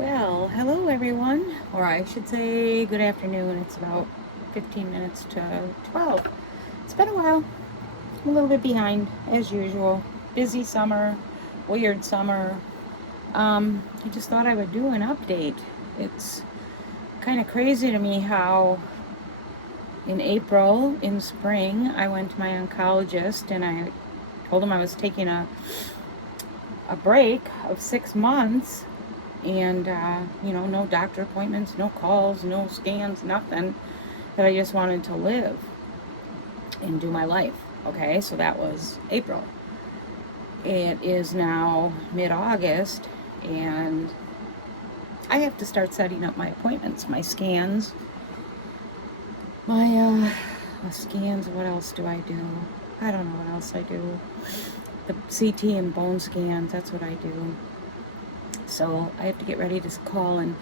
Well, hello everyone, or I should say good afternoon. It's about 15 minutes to 12. It's been a while. I'm a little bit behind, as usual. Busy summer, weird summer. I just thought I would do an update. It's kind of crazy to me how in April, in spring, I went to my oncologist and I told him I was taking a break of 6 months and no doctor appointments, no calls, no scans, nothing, that I just wanted to live and do my life. Okay, so that was April. It is now mid-August, and I have to start setting up my appointments, my scans, my scans. What else do I do? I don't know what else I do. The CT and bone scans, that's what I do. So I have to get ready to call and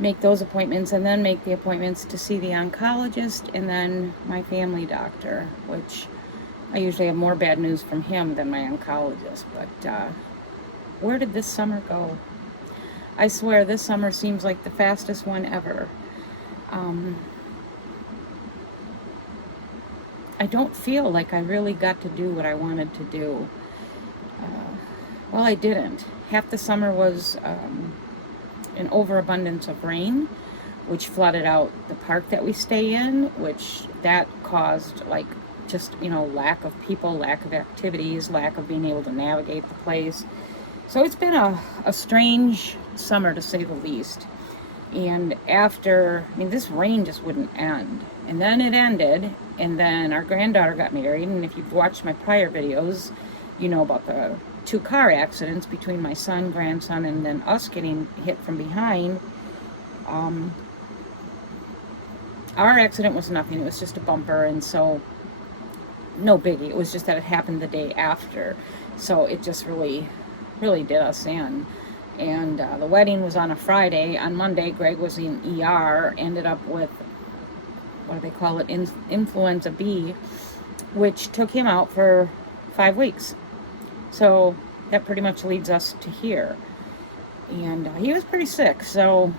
make those appointments, and then make the appointments to see the oncologist and then my family doctor, which I usually have more bad news from him than my oncologist. But where did this summer go? I swear this summer seems like the fastest one ever. I don't feel like I really got to do what I wanted to do. Well, I didn't. Half the summer was an overabundance of rain, which flooded out the park that we stay in, which that caused lack of people, lack of activities, lack of being able to navigate the place. So it's been a strange summer, to say the least. And this rain just wouldn't end. And then it ended, and then our granddaughter got married, and if you've watched my prior videos, you know about the 2 car accidents between my son, grandson, and then us getting hit from behind. Our accident was nothing. It was just a bumper, and so no biggie. It was just that it happened the day after. So it just really, really did us in. And the wedding was on a Friday. On Monday, Greg was in ER, ended up with, what do they call it, influenza B, which took him out for 5 weeks. So that pretty much leads us to here. And he was pretty sick, so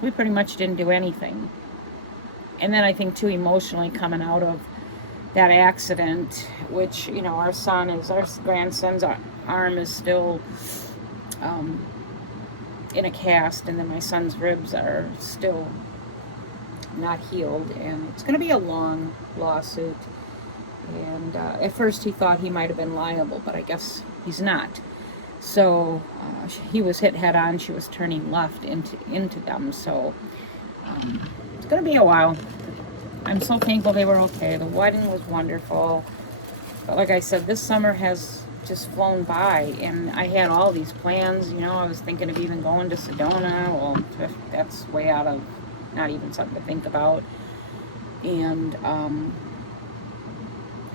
we pretty much didn't do anything. And then I think, too, emotionally coming out of that accident, which, our grandson's arm is still in a cast, and then my son's ribs are still not healed, and it's going to be a long lawsuit. And at first he thought he might have been liable, but I guess he's not. So he was hit head on. She was turning left into them. So it's going to be a while. I'm so thankful they were okay. The wedding was wonderful. But like I said, this summer has just flown by, and I had all these plans. I was thinking of even going to Sedona. Well, that's way out of, not even something to think about. And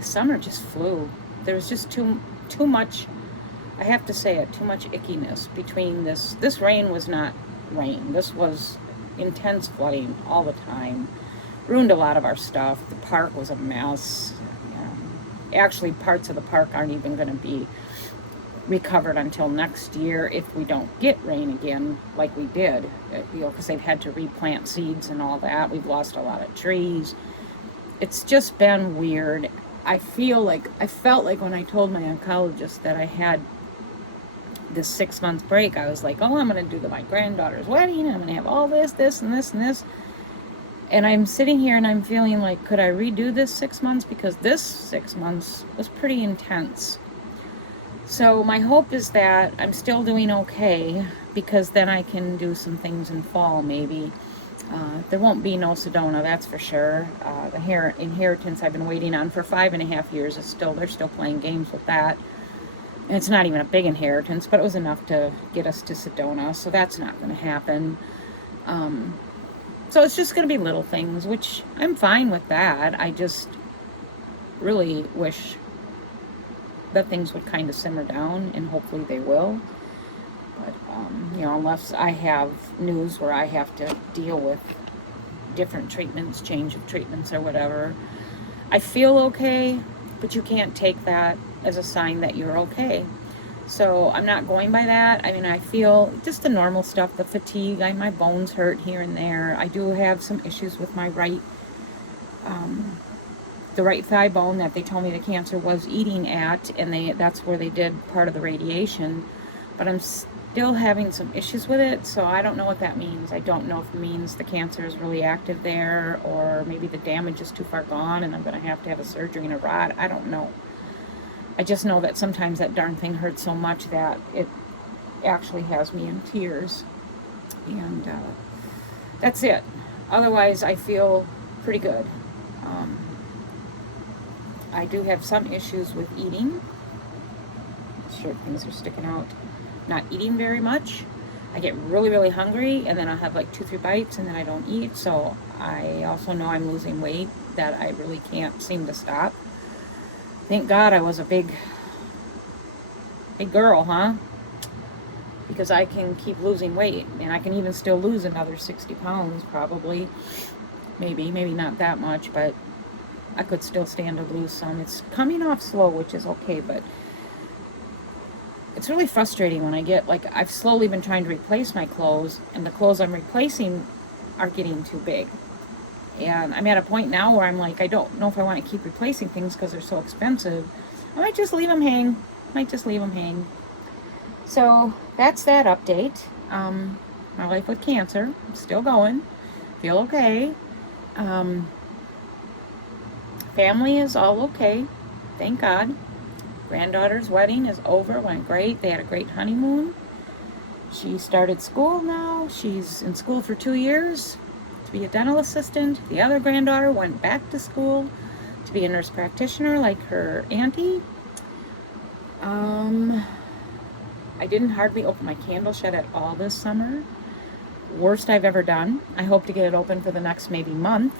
summer just flew. There was just too much, I have to say it, too much ickiness between this. This rain was not rain. This was intense flooding all the time. Ruined a lot of our stuff. The park was a mess. Actually, parts of the park aren't even going to be recovered until next year if we don't get rain again like we did, because they've had to replant seeds and all that. We've lost a lot of trees. It's just been weird. I felt like when I told my oncologist that I had this 6 month break, I was like, oh, I'm going to do my granddaughter's wedding. I'm going to have all this, and this, and this. And I'm sitting here and I'm feeling like, could I redo this 6 months? Because this 6 months was pretty intense. So my hope is that I'm still doing okay, because then I can do some things in fall, maybe. There won't be no Sedona, that's for sure. The inheritance I've been waiting on for 5.5 years they're still playing games with that. And it's not even a big inheritance, but it was enough to get us to Sedona, so that's not going to happen. So it's just going to be little things, which I'm fine with that. I just really wish that things would kind of simmer down, and hopefully they will. But, unless I have news where I have to deal with different treatments, change of treatments or whatever, I feel okay, but you can't take that as a sign that you're okay. So I'm not going by that. I mean, I feel just the normal stuff, the fatigue, my bones hurt here and there. I do have some issues with my um, the right thigh bone that they told me the cancer was eating at, and that's where they did part of the radiation. But I'm still having some issues with it, so I don't know what that means. I don't know if it means the cancer is really active there, or maybe the damage is too far gone and I'm going to have a surgery and a rod. I don't know. I just know that sometimes that darn thing hurts so much that it actually has me in tears. And that's it. Otherwise, I feel pretty good. Um, I do have some issues with eating. Sure, things are sticking out. Not eating very much. I get really, really hungry, and then I'll have like 2-3 bites, and then I don't eat. So I also know I'm losing weight that I really can't seem to stop. Thank God I was a big girl, huh? Because I can keep losing weight, and I can even still lose another 60 pounds, probably. Maybe not that much, but I could still stand to lose some. It's coming off slow, which is okay, but it's really frustrating when I get, like, I've slowly been trying to replace my clothes, and the clothes I'm replacing are getting too big. And I'm at a point now where I'm like, I don't know if I want to keep replacing things because they're so expensive. I might just leave them hang. So that's that update. My life with cancer, I'm still going. Feel okay. Family is all okay. Thank God. Granddaughter's wedding is over, went great. They had a great honeymoon. She started school now. She's in school for 2 years to be a dental assistant. The other granddaughter went back to school to be a nurse practitioner like her auntie. I didn't hardly open my candle shed at all this summer. Worst I've ever done. I hope to get it open for the next maybe month.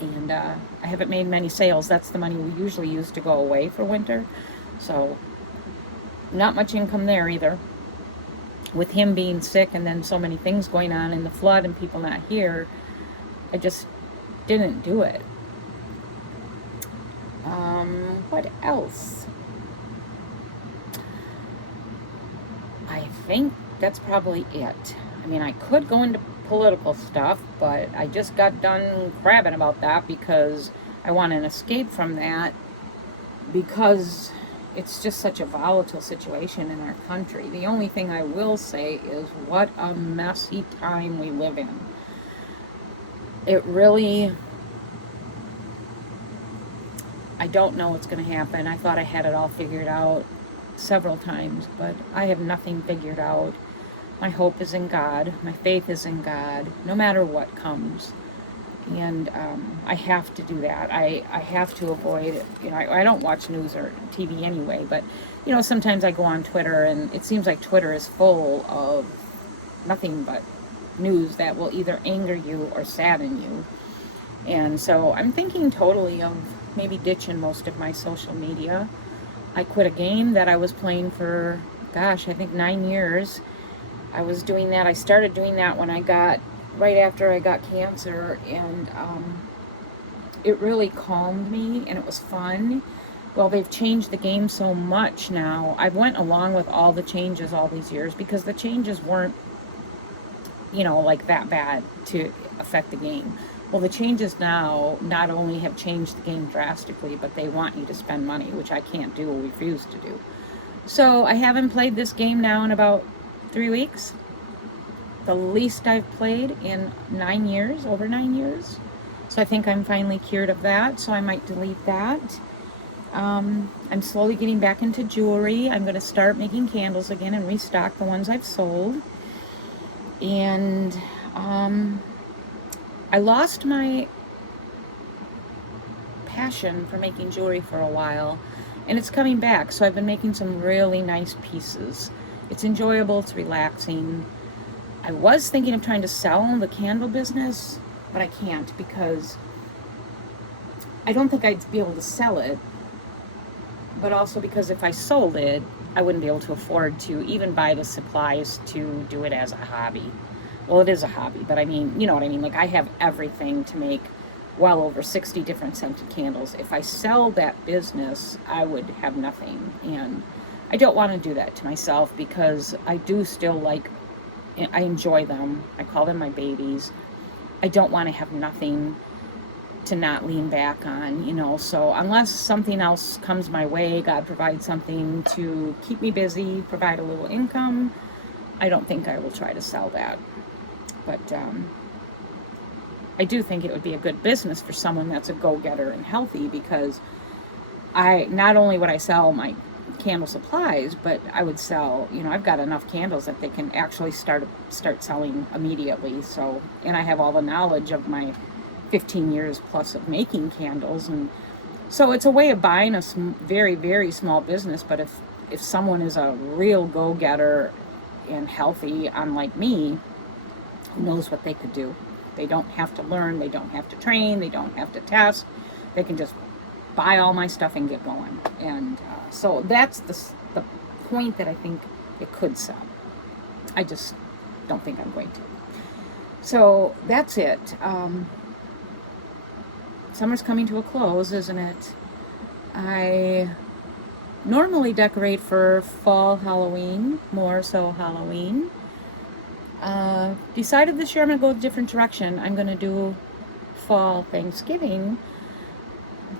And I haven't made many sales. That's the money we usually use to go away for winter. So not much income there either. With him being sick and then so many things going on in the flood and people not here, I just didn't do it. What else? I think that's probably it. I mean, I could go into political stuff, but I just got done crabbing about that because I want an escape from that, because it's just such a volatile situation in our country. The only thing I will say is what a messy time we live in. It really, I don't know what's going to happen. I thought I had it all figured out several times, but I have nothing figured out. My hope is in God. My faith is in God, no matter what comes. And I have to do that. I have to avoid, I don't watch news or TV anyway, but, sometimes I go on Twitter, and it seems like Twitter is full of nothing but news that will either anger you or sadden you. And so I'm thinking totally of maybe ditching most of my social media. I quit a game that I was playing for, I think 9 years. I was doing that. I started doing that right after I got cancer, and it really calmed me, and it was fun. Well, they've changed the game so much now. I went along with all the changes all these years because the changes weren't, like that bad to affect the game. Well, the changes now not only have changed the game drastically, but they want you to spend money, which I can't do or refuse to do. So I haven't played this game now in about 3 weeks. The least I've played in 9 years, over 9 years. So I think I'm finally cured of that, so I might delete that. I'm slowly getting back into jewelry. I'm going to start making candles again and restock the ones I've sold. And I lost my passion for making jewelry for a while, and it's coming back. So I've been making some really nice pieces. It's enjoyable, it's relaxing. I was thinking of trying to sell the candle business, but I can't because I don't think I'd be able to sell it. But also because if I sold it, I wouldn't be able to afford to even buy the supplies to do it as a hobby. Well, it is a hobby, but I mean, you know what I mean? Like, I have everything to make well over 60 different scented candles. If I sell that business, I would have nothing. And I don't want to do that to myself because I do still like, I enjoy them. I call them my babies. I don't want to have nothing to not lean back on, you know. So unless something else comes my way, God provides something to keep me busy, provide a little income, I don't think I will try to sell that. But I do think it would be a good business for someone that's a go-getter and healthy, because I not only would I sell my candle supplies, but I would sell, you know, I've got enough candles that they can actually start selling immediately. So, and I have all the knowledge of my 15 years plus of making candles, and so it's a way of buying a very, very small business. But if someone is a real go-getter and healthy, unlike me, who knows what they could do. They don't have to learn, they don't have to train, they don't have to test. They can just buy all my stuff and get going. And so that's the point that I think it could sell. I just don't think I'm going to. So that's it. Summer's coming to a close, isn't it? I normally decorate for fall Halloween, more so Halloween. Decided this year I'm going to go a different direction. I'm going to do fall Thanksgiving.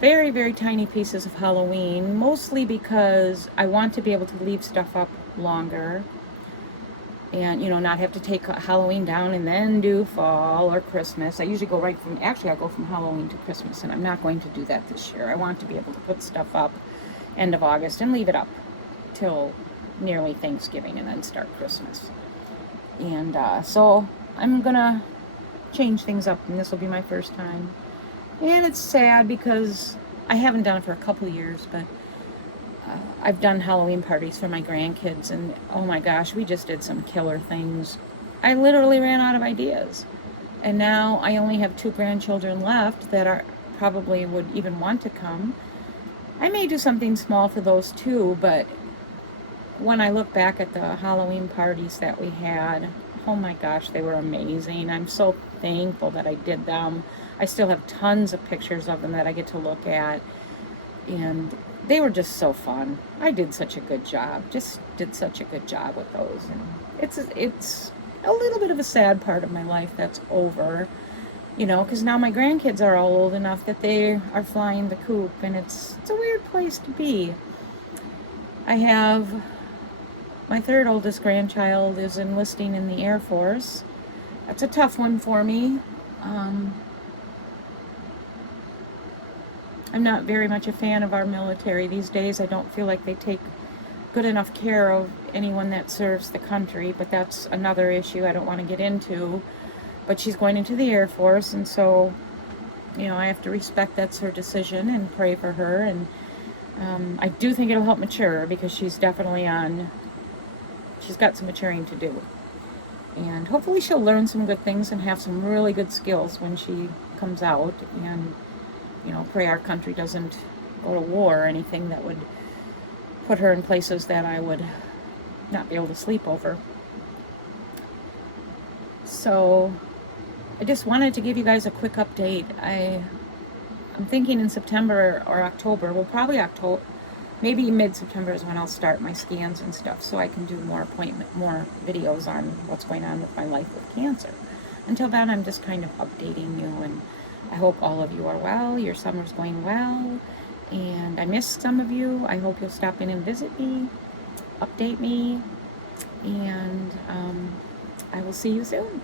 Very, very tiny pieces of Halloween, mostly because I want to be able to leave stuff up longer and, you know, not have to take Halloween down and then do fall or Christmas. I usually go I'll go from Halloween to Christmas, and I'm not going to do that this year. I want to be able to put stuff up end of August and leave it up till nearly Thanksgiving and then start Christmas. And so I'm gonna change things up, and this will be my first time. And it's sad because I haven't done it for a couple of years, but I've done Halloween parties for my grandkids, and oh my gosh, we just did some killer things. I literally ran out of ideas. And now I only have 2 grandchildren left that are probably would even want to come. I may do something small for those too, but when I look back at the Halloween parties that we had, oh my gosh, they were amazing. I'm so thankful that I did them. I still have tons of pictures of them that I get to look at, and they were just so fun. I did such a good job, just did such a good job with those. And it's a little bit of a sad part of my life that's over, you know, because now my grandkids are all old enough that they are flying the coop, and it's a weird place to be. I have my 3rd oldest grandchild is enlisting in the Air Force. That's a tough one for me. I'm not very much a fan of our military these days. I don't feel like they take good enough care of anyone that serves the country, but that's another issue I don't want to get into. But she's going into the Air Force, and so, you know, I have to respect that's her decision and pray for her. And I do think it'll help mature, because she's definitely she's got some maturing to do. And hopefully she'll learn some good things and have some really good skills when she comes out. And, you know, pray our country doesn't go to war or anything that would put her in places that I would not be able to sleep over. So I just wanted to give you guys a quick update. I'm thinking in September or October, well, probably October, maybe mid-September is when I'll start my scans and stuff, so I can do more videos on what's going on with my life with cancer. Until then, I'm just kind of updating you, and I hope all of you are well, your summer's going well, and I miss some of you. I hope you'll stop in and visit me, update me, and I will see you soon.